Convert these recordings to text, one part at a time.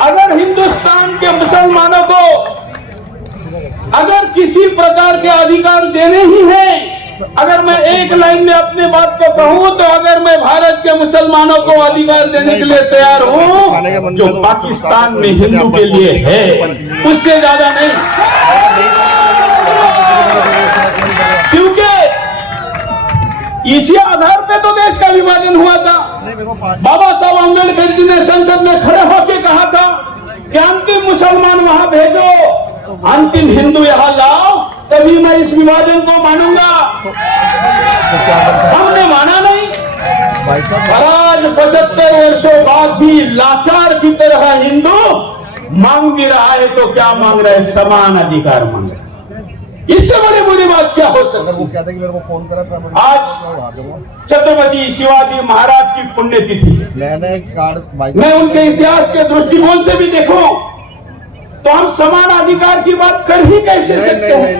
अगर हिंदुस्तान के मुसलमानों को अगर किसी प्रकार के अधिकार देने ही हैं, अगर मैं एक लाइन में अपने बात को कहूं तो अगर मैं भारत के मुसलमानों को अधिकार देने के लिए तैयार हूं जो पाकिस्तान में हिंदू के लिए है, उससे ज्यादा नहीं। क्योंकि इसी आधार पे तो देश का विभाजन हुआ था। बाबा साहब अम्बेडकर जी ने संसद में खड़े होकर कहा था कि अंतिम मुसलमान वहां भेजो, अंतिम हिंदू यहाँ लाओ, तभी मैं इस विभाजन को मानूंगा। हमने माना नहीं। आज 75 वर्षों बाद भी लाचार की तरह हिंदू मांग भी रहा है, तो क्या मांग रहे हैं? समान अधिकार मांग रहे हैं। इससे बड़ी बुरी बात क्या हो सकती? वो कहते हैं कि मेरे को फोन करा, आज छत्रपति शिवाजी महाराज की पुण्यतिथि, मैंने कार्ड मैं उनके इतिहास के दृष्टिकोण से भी देखूं तो हम समान अधिकार की बात कर ही कैसे सकते हैं?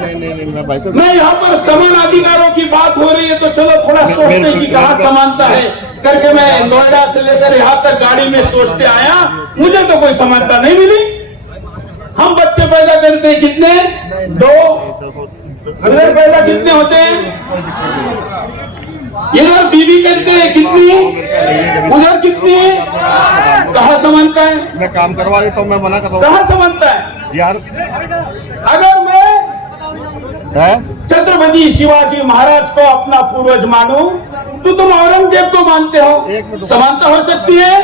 मैं यहाँ पर समान अधिकारों की बात हो रही है तो चलो थोड़ा सोचते कि कहाँ समानता है करके मैं नोएडा से लेकर यहाँ तक गाड़ी में सोचते आया, मुझे तो कोई समानता नहीं मिली। हम बच्चे पैदा करते हैं कितने? 2। इधर पैदा कितने होते हैं? इधर बीवी करते हैं कितनी? उधर कितनी? कहाँ समानता है? मैं काम करवा देता हूँ, मैं मना कर रहा हूँ। कहाँ समानता है यार? अगर मैं छत्रपति शिवाजी महाराज को अपना पूर्वज मानूं तो तुम औरंगजेब को मानते हो, समानता हो सकती है?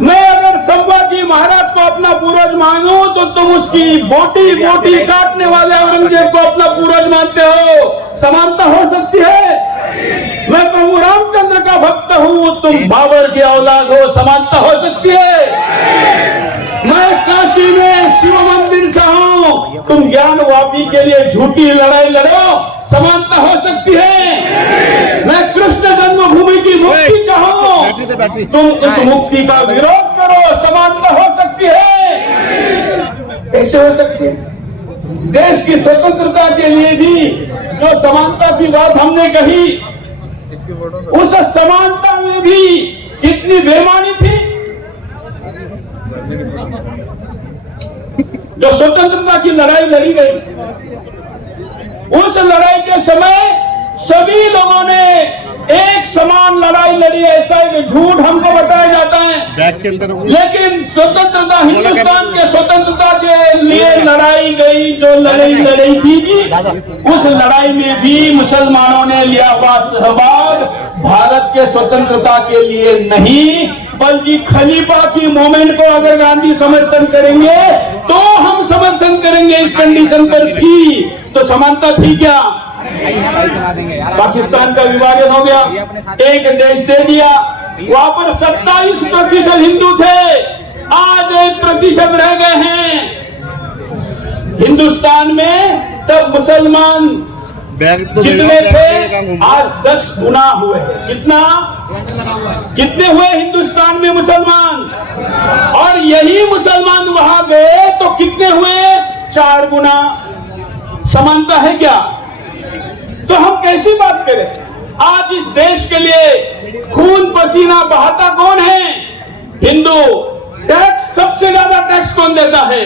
मैं अगर संभाजी महाराज को अपना पूर्वज मानूं तो तुम उसकी बोटी बोटी काटने वाले औरंगजेब को अपना पूर्वज मानते हो, समानता हो सकती है? मैं प्रभु रामचंद्र का भक्त हूं, तुम बाबर की औलाद हो, समानता हो सकती है? मैं काशी में शिव मंदिर चाहूं, तुम ज्ञान वापी के लिए झूठी लड़ाई लड़ो, समानता हो सकती है? मैं कृष्ण जन्मभूमि की मुक्ति चाहूं, तुम उस मुक्ति का विरोध करो, समानता हो सकती है? कैसे हो सकती है? देश की स्वतंत्रता के लिए भी जो समानता की बात हमने कही, उस समानता में भी कितनी बेईमानी थी। जो स्वतंत्रता की लड़ाई लड़ी गई, उस लड़ाई के समय सभी लोगों ने एक समान लड़ाई लड़ी, ऐसा एक झूठ हमको बताया जाता है। लेकिन स्वतंत्रता, हिंदुस्तान के स्वतंत्रता के लिए लड़ाई गई, जो लड़ाई लड़ी थी, उस लड़ाई में भी मुसलमानों ने लिया हुआ सहभाग भारत के स्वतंत्रता के लिए नहीं, बल्कि खलीफा की मूवमेंट को अगर गांधी समर्थन करेंगे तो हम समर्थन करेंगे इस कंडीशन पर थी, तो समानता थी क्या? पाकिस्तान का विभाजन हो गया, एक देश दे दिया, वहां पर 27% हिंदू थे, आज 1% रह गए हैं। हिंदुस्तान में तब मुसलमान जितने थे आज 10 गुना हुए। कितना? कितने हुए हिंदुस्तान में मुसलमान? और यही मुसलमान वहां गए तो कितने हुए? 4 गुना। समानता है क्या? तो हम कैसी बात करें? आज इस देश के लिए खून पसीना बहाता कौन है? हिंदू। टैक्स, सबसे ज्यादा टैक्स कौन देता है?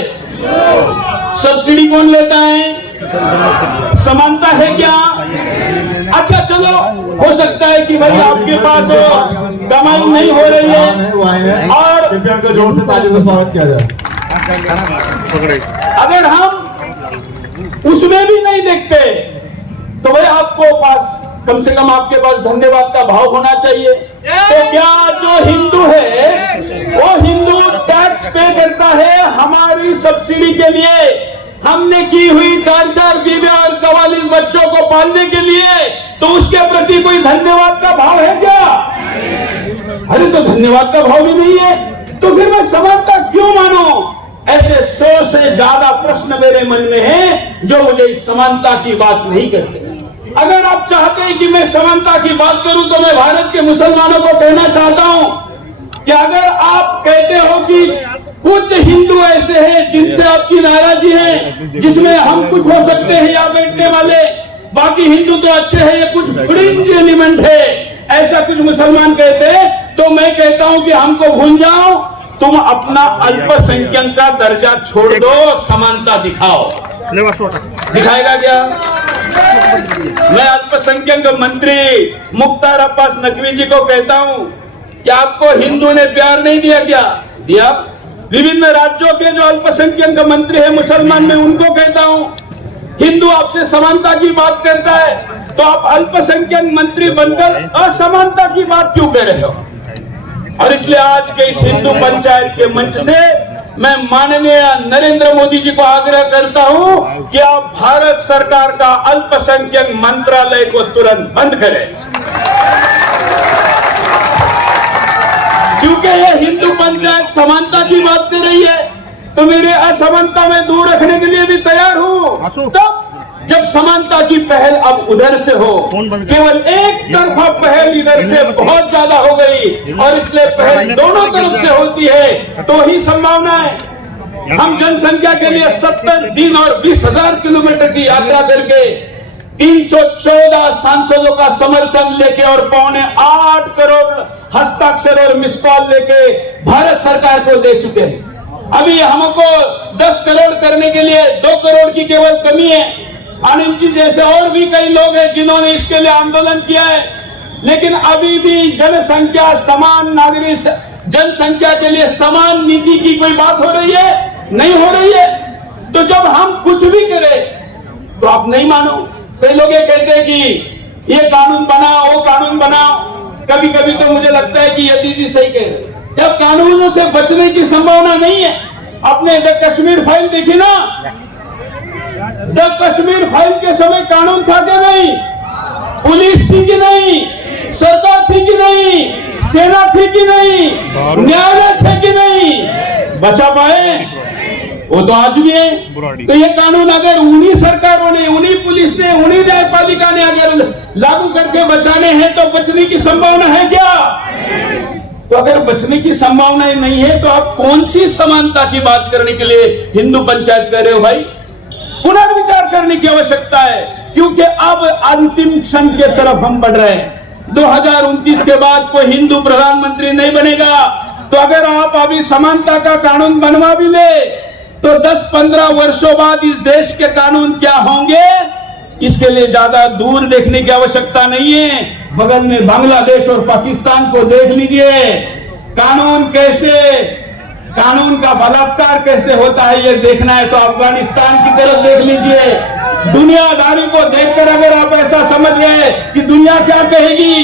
सब्सिडी कौन लेता है? समानता है क्या? अच्छा चलो, हो सकता है कि भाई आपके पास कमाई नहीं हो रही है और जोर से ताली से स्वागत किया जाए। अगर हम उसमें भी नहीं देखते तो भाई आपको पास कम से कम आपके पास धन्यवाद का भाव होना चाहिए। तो क्या जो हिंदू है वो हिंदू टैक्स पे करता है हमारी सब्सिडी के लिए, हमने की हुई 4-4 बीवी और 44 बच्चों को पालने के लिए, तो उसके प्रति कोई धन्यवाद का भाव है क्या? अरे तो धन्यवाद का भाव भी नहीं है, तो फिर मैं समानता क्यों मानूं? ऐसे 100 से ज्यादा प्रश्न मेरे मन में हैं जो मुझे इस समानता की बात नहीं करते। अगर आप चाहते हैं कि मैं समानता की बात करूं तो मैं भारत के मुसलमानों को कहना चाहता हूं कि अगर आप कहते हो कि कुछ हिंदू ऐसे हैं जिनसे आपकी नाराजी है, जिसमें हम कुछ हो सकते हैं या बैठने वाले, बाकी हिंदू तो अच्छे हैं, ये कुछ फ्रिंज एलिमेंट है, ऐसा कुछ मुसलमान कहते हैं, तो मैं कहता हूं कि हमको भूल जाओ, तुम अपना अल्पसंख्यक का दर्जा छोड़ दो, समानता दिखाओ। दिखाएगा क्या? मैं अल्पसंख्यक मंत्री मुख्तार अब्बास नकवी जी को कहता हूं कि आपको हिंदू ने प्यार नहीं दिया क्या? दिया। विभिन्न राज्यों के जो अल्पसंख्यक मंत्री है मुसलमान, में उनको कहता हूं, हिंदू आपसे समानता की बात करता है, तो आप अल्पसंख्यक मंत्री बनकर असमानता की बात क्यों कह रहे हो? और इसलिए आज के इस हिंदू पंचायत के मंच से मैं माननीय नरेंद्र मोदी जी को आग्रह करता हूं कि आप भारत सरकार का अल्पसंख्यक मंत्रालय को तुरंत बंद करें, क्योंकि ये हिंदू पंचायत समानता की बात कर रही है, तो मेरे असमानता में दूर रखने के लिए भी तैयार हूं। तब जब समानता की पहल अब उधर से हो, केवल एक तरफा पहल इधर से बहुत ज्यादा हो गई, और इसलिए पहल दोनों तरफ से होती है तो ही संभावना है। हम जनसंख्या के लिए 70 दिन और 20,000 किलोमीटर की यात्रा करके 314 सांसदों का समर्थन लेके और 8.25 करोड़ हस्ताक्षर और मिस कॉल लेके भारत सरकार को दे चुके हैं। अभी हमको 10 करोड़ करने के लिए 2 करोड़ की केवल कमी है। अनिल जी जैसे और भी कई लोग हैं जिन्होंने इसके लिए आंदोलन किया है, लेकिन अभी भी जनसंख्या समान नागरिक, जनसंख्या के लिए समान नीति की कोई बात हो रही है? नहीं हो रही है। तो जब हम कुछ भी करें तो आप नहीं मानो। कई लोग ये कहते हैं कि ये कानून बनाओ, वो कानून बनाओ। कभी कभी तो मुझे लगता है कि यदि जी सही कह रहे, जब कानूनों से बचने की संभावना नहीं है। आपने द कश्मीर फाइल देखी ना? द कश्मीर फाइल के समय कानून था कि नहीं? पुलिस थी कि नहीं? सरकार थी कि नहीं? सेना थी कि नहीं? न्यायालय थे कि नहीं? बचा पाए? वो तो आज भी है। तो ये कानून अगर उन्हीं सरकारों ने, उन्हीं पुलिस ने, उन्हीं न्यायपालिका ने अगर लागू करके बचाने हैं तो बचने की संभावना है क्या? तो अगर बचने की संभावना नहीं है तो आप कौन सी समानता की बात करने के लिए हिंदू पंचायत कर रहे हो? भाई पुनर्विचार करने की आवश्यकता है, क्योंकि अब अंतिम क्षण के तरफ हम बढ़ रहे हैं। 2029 के बाद कोई हिंदू प्रधानमंत्री नहीं बनेगा। तो अगर आप अभी समानता का कानून बनवा भी ले तो 10-15 वर्षों बाद इस देश के कानून क्या होंगे, इसके लिए ज्यादा दूर देखने की आवश्यकता नहीं है। बगल में बांग्लादेश और पाकिस्तान को देख लीजिए, कानून का बलात्कार कैसे होता है ये देखना है तो अफगानिस्तान की तरफ देख लीजिए। दुनियादारी को देखकर अगर आप ऐसा समझ गए कि दुनिया क्या कहेगी,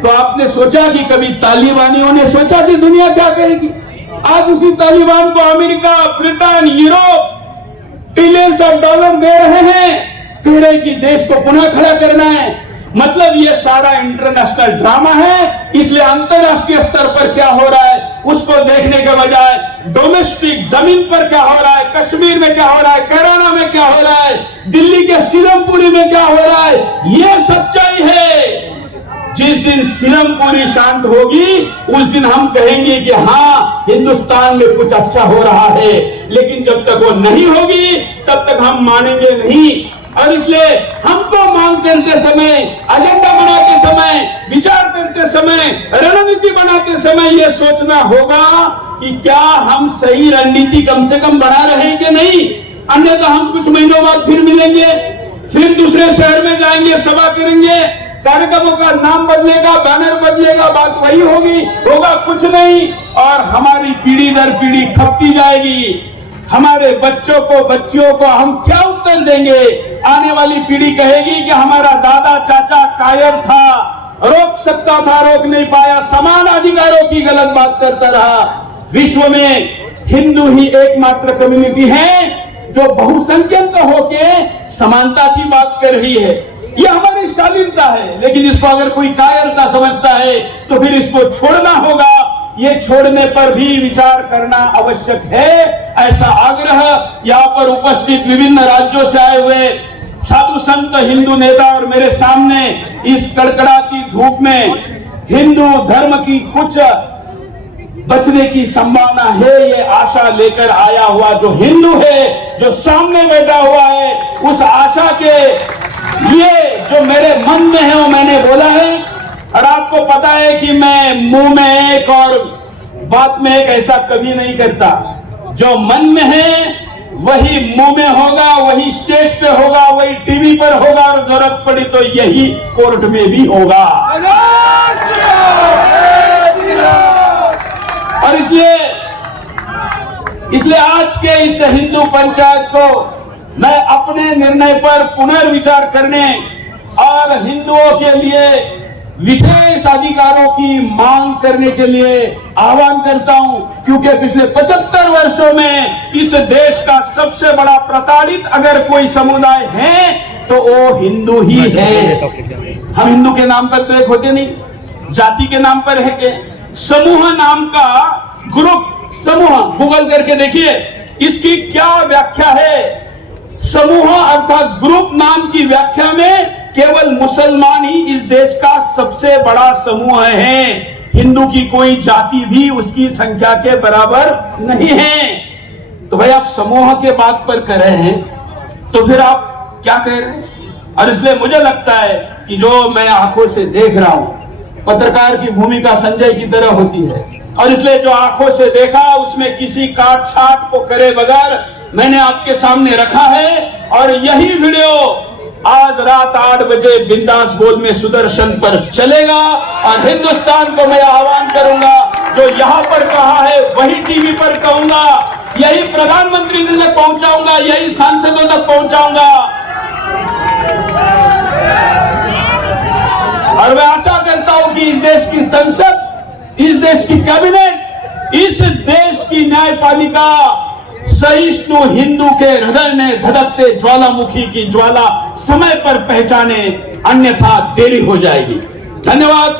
तो आपने सोचा कि कभी तालिबानियों ने सोचा कि दुनिया क्या कहेगी? आज उसी तालिबान को America, Britain, Europe trillions of dollar दे रहे हैं, कह रहे कि देश को पुनः खड़ा करना है। मतलब ये सारा इंटरनेशनल ड्रामा है। इसलिए अंतरराष्ट्रीय स्तर पर क्या हो रहा है उसको देखने के बजाय डोमेस्टिक जमीन पर क्या हो रहा है, कश्मीर में क्या हो रहा है, कैराना में क्या हो रहा है, दिल्ली के सीलमपुरी में क्या हो रहा है, ये सच्चाई है। जिस दिन सीलमपुरी शांत होगी उस दिन हम कहेंगे कि हाँ हिंदुस्तान में कुछ अच्छा हो रहा है, लेकिन जब तक वो नहीं होगी तब तक हम मानेंगे नहीं। और इसलिए हमको मांग करते समय, एजेंडा बनाते समय, विचार करते समय, रणनीति बनाते समय ये सोचना होगा कि क्या हम सही रणनीति कम से कम बना रहे हैं कि नहीं। अन्यथा हम कुछ महीनों बाद फिर मिलेंगे, फिर दूसरे शहर में जाएंगे, सभा करेंगे, कार्यक्रमों का नाम बदलेगा, बैनर बदलेगा, बात वही होगा कुछ नहीं, और हमारी पीढ़ी दर पीढ़ी खपती जाएगी। हमारे बच्चों को, बच्चियों को हम क्या उत्तर देंगे? आने वाली पीढ़ी कहेगी कि हमारा दादा चाचा कायर था, रोक सकता था, रोक नहीं पाया, समान अधिकारों की गलत बात करता रहा। विश्व में हिंदू ही एकमात्र कम्युनिटी है जो बहुसंख्यक होके समानता की बात कर रही है। ये हमारी शालीनता है, लेकिन इसको अगर कोई कायरता समझता है तो फिर इसको छोड़ना होगा। ये छोड़ने पर भी विचार करना आवश्यक है, ऐसा आग्रह यहाँ पर उपस्थित विभिन्न राज्यों से आए हुए साधु संत, हिंदू नेता और मेरे सामने इस कड़कड़ाती धूप में हिंदू धर्म की कुछ बचने की संभावना है, ये आशा लेकर आया हुआ जो हिंदू है, जो सामने बैठा हुआ है, उस आशा के लिए जो मेरे मन में है वो मैंने बोला है। और आपको पता है कि मैं मुंह में एक और बात में एक ऐसा कभी नहीं करता। जो मन में है वही मुंह में होगा, वही स्टेज पे होगा, वही टीवी पर होगा, और जरूरत पड़ी तो यही कोर्ट में भी होगा। और इसलिए आज के इस हिंदू पंचायत को मैं अपने निर्णय पर पुनर्विचार करने और हिंदुओं के लिए विशेष अधिकारों की मांग करने के लिए आह्वान करता हूं, क्योंकि पिछले 75 वर्षों में इस देश का सबसे बड़ा प्रताड़ित अगर कोई समुदाय है तो वो हिंदू ही है। हम हिंदू के नाम पर तो एक होते नहीं, जाति के नाम पर है के समूह नाम का ग्रुप, समूह गूगल करके देखिए इसकी क्या व्याख्या है। समूह अर्थात ग्रुप नाम की व्याख्या में केवल मुसलमान ही इस देश का सबसे बड़ा समूह है। हिंदू की कोई जाति भी उसकी संख्या के बराबर नहीं है। तो भाई आप समूह के बात पर कर रहे हैं तो फिर आप क्या कह रहे हैं? और इसलिए मुझे लगता है कि जो मैं आंखों से देख रहा हूं, पत्रकार की भूमिका संजय की तरह होती है, और इसलिए जो आंखों से देखा उसमें किसी काट छाट को करे बगैर मैंने आपके सामने रखा है। और यही वीडियो आज रात 8 बजे बिंदास बोल में सुदर्शन पर चलेगा, और हिंदुस्तान को मैं आह्वान करूंगा जो यहां पर कहा है वही टीवी पर कहूंगा, यही प्रधानमंत्री तक पहुंचाऊंगा, यही सांसदों तक पहुंचाऊंगा। और मैं आशा करता हूं कि इस देश की संसद, इस देश की कैबिनेट, इस देश की न्यायपालिका सहिष्णु हिंदू के हृदय में धधकते ज्वालामुखी की ज्वाला समय पर पहचाने, अन्यथा देरी हो जाएगी। धन्यवाद।